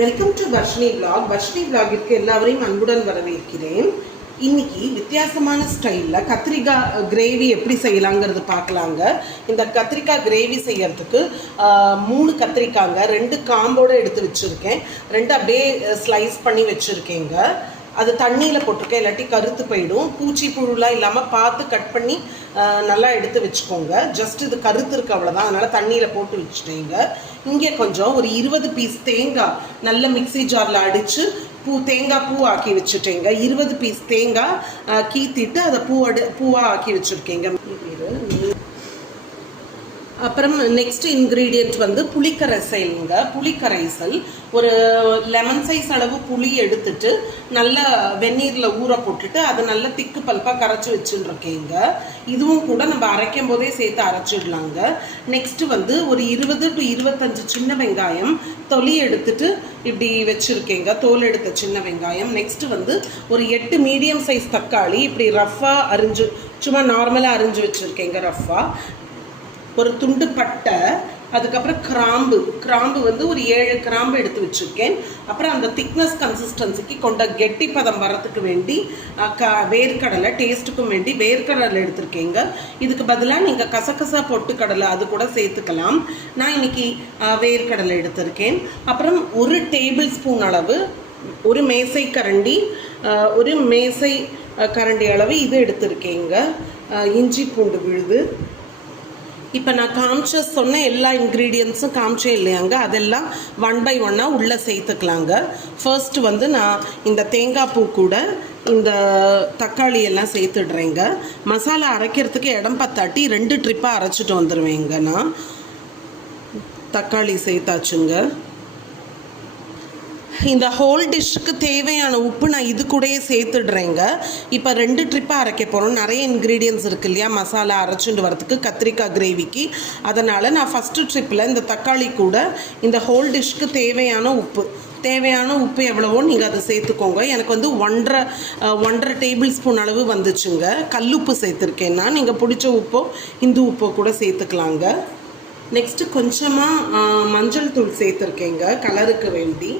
Welcome to Varshini vlog. Varshini vlogற்கு எல்லாரையும் அன்புடன் வரவேற்கிறேன். இன்னைக்கு வித்தியாசமான ஸ்டைலில் கத்திரிக்காய் கிரேவி எப்படி செய்யலாங்கிறது பார்க்கலாங்க. இந்த கத்திரிக்காய் கிரேவி செய்யறதுக்கு 3 கத்திரிக்காய்ங்க, 2 காம்போடு எடுத்து வச்சுருக்கேன், 2 அப்படியே ஸ்லைஸ் பண்ணி வச்சுருக்கேங்க. அது தண்ணியில் போட்டிருக்கேன், இல்லாட்டி கருத்து போயிடும். பூச்சி புழுலாம் இல்லாமல் பார்த்து கட் பண்ணி நல்லா எடுத்து வச்சுக்கோங்க. ஜஸ்ட் இது கருத்து இருக்குது, அவ்வளோதான். அதனால் தண்ணியில் போட்டு வச்சுட்டேங்க. இங்கே கொஞ்சம் ஒரு 20 பீஸ் தேங்காய் நல்ல மிக்சி ஜாரில் அடித்து தேங்காய் பூ ஆக்கி வச்சுட்டேங்க. 20 பீஸ் தேங்காய் கீத்திட்டு அதை பூவாக ஆக்கி வச்சுருக்கேங்க. அப்புறம் நெக்ஸ்ட் இன்க்ரீடியன்ட் வந்து புளிக்கரைசல்ங்க. புளிக்கரைசல் ஒரு லெமன் சைஸ் அளவு புளி எடுத்துட்டு நல்லா வெந்நீரில் ஊற போட்டுட்டு அதை நல்லா திக்கு பல்பாக கரைச்சி வச்சுருக்கேங்க. இதுவும் கூட நம்ம அரைக்கும் போதே சேர்த்து அரைச்சிடலாங்க. நெக்ஸ்ட்டு வந்து ஒரு 20 to 25 சின்ன வெங்காயம் தொலி எடுத்துட்டு இப்படி வச்சுருக்கேங்க, தோல் எடுத்த சின்ன வெங்காயம். நெக்ஸ்ட்டு வந்து ஒரு 8 மீடியம் சைஸ் தக்காளி இப்படி ரஃப்பாக அரிஞ்சு, சும்மா நார்மலாக அரிஞ்சு வச்சுருக்கேங்க ரஃப்பாக. ஒரு துண்டு பட்டை, அதுக்கப்புறம் கிராம்பு வந்து ஒரு 7 கிராம்பு எடுத்து வச்சுருக்கேன். அப்புறம் அந்த திக்னஸ் கன்சிஸ்டன்சிக்கு கொண்ட கெட்டி பதம் வரத்துக்கு வேண்டி வேர்க்கடலை, டேஸ்ட்டுக்கும் வேண்டி வேர்க்கடலை எடுத்துருக்கேங்க. இதுக்கு பதிலாக நீங்கள் கசகசா பொட்டுக்கடலை அது கூட சேர்த்துக்கலாம். நான் இன்னைக்கு வேர்க்கடலை எடுத்திருக்கேன். அப்புறம் 1 டேபிள் ஸ்பூன் அளவு, ஒரு மேசை கரண்டி அளவு இது எடுத்திருக்கேங்க இஞ்சி பூண்டு விழுது. இப்போ நான் சொன்ன எல்லா இன்க்ரீடியன்ஸும் காமிச்சே இல்லையாங்க, அதெல்லாம் 1 by 1 உள்ளே சேர்த்துக்கலாங்க. ஃபர்ஸ்ட்டு வந்து நான் இந்த தேங்காய் பூ கூட இந்த தக்காளி எல்லாம் சேர்த்துடுறேங்க. மசாலா அரைக்கிறதுக்கு இடம் பத்தாட்டி 2 ட்ரிப்பாக அரைச்சிட்டு வந்துடுவேங்க. நான் தக்காளி சேர்த்தாச்சுங்க. இந்த ஹோல் டிஷ்ஷுக்கு தேவையான உப்பு நான் இது கூடயே சேர்த்துடுறேங்க. இப்போ 2 ட்ரிப்பாக அரைக்க போகிறோம். நிறைய இன்க்ரீடியன்ஸ் இருக்குது இல்லையா மசாலா அரைச்சிட்டு வரதுக்கு கத்திரிக்காய் கிரேவிக்கு. அதனால் நான் ஃபஸ்ட்டு ட்ரிப்பில் இந்த தக்காளி கூட இந்த ஹோல் டிஷ்ஷுக்கு தேவையான உப்பு எவ்வளவோ நீங்கள் அதை சேர்த்துக்கோங்க. எனக்கு வந்து 1.5 டேபிள் ஸ்பூன் அளவு வந்துச்சுங்க. கல்லுப்பு சேர்த்துருக்கேன்னா நீங்கள் பிடிச்ச உப்போ இந்து உப்போ கூட சேர்த்துக்கலாங்க. நெக்ஸ்ட்டு கொஞ்சமாக மஞ்சள் தூள் சேர்த்துருக்கேங்க கலருக்கு வேண்டி.